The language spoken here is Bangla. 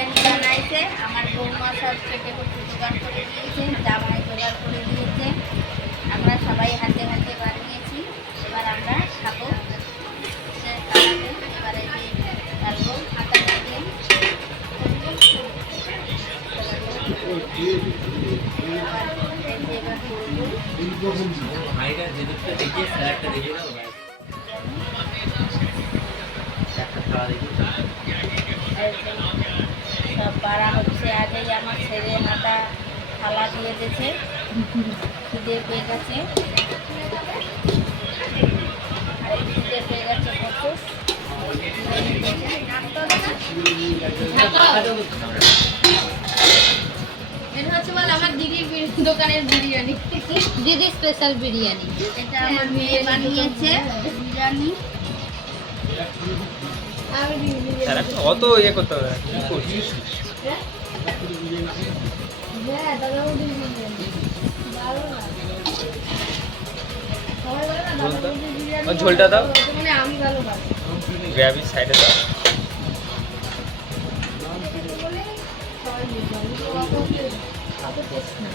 বিরিয়ানি বানাইছে আমার বৌমা, সব কেটে কুটে জোগাড় করে দিয়েছে, জামাই জোগাড় করে দিয়েছে। আমরা সবাই হাতে হাতে বানিয়েছি। এবার আমরা খাবো। এবারে ডালবো আটা দিয়ে। ভাইটা যেদিকটা দেখিয়ে স্যারটা দেখিয়ে দাও ভাই। একটা খাওয়া দেখি। সব বাড়া হচ্ছে। আগেই আমার ছেলে হাতা থালা দিয়ে দিয়েছে, খিদে পেয়ে গেছে, খিদে পেয়ে গেছে প্রচুর। এটা হচ্ছে বল আমার দিদির দোকানের বিরিয়ানি, দিদি স্পেশাল বিরিয়ানি। এটা আমার মেয়ে বানিয়েছে বিরিয়ানি। তারা অত ইয়ে করতে হবে না। কি করছিস? হ্যাঁ দাদা বৌদির বিরিয়ানি ভালো না, সবাই বলে না দাদা বৌদির বিরিয়ানি। ও ঝোলটা দাও। মানে আমি ভালো পাই গ্রেভি সাইডে দাও। বলে সবাই বলে অত টেস্ট না।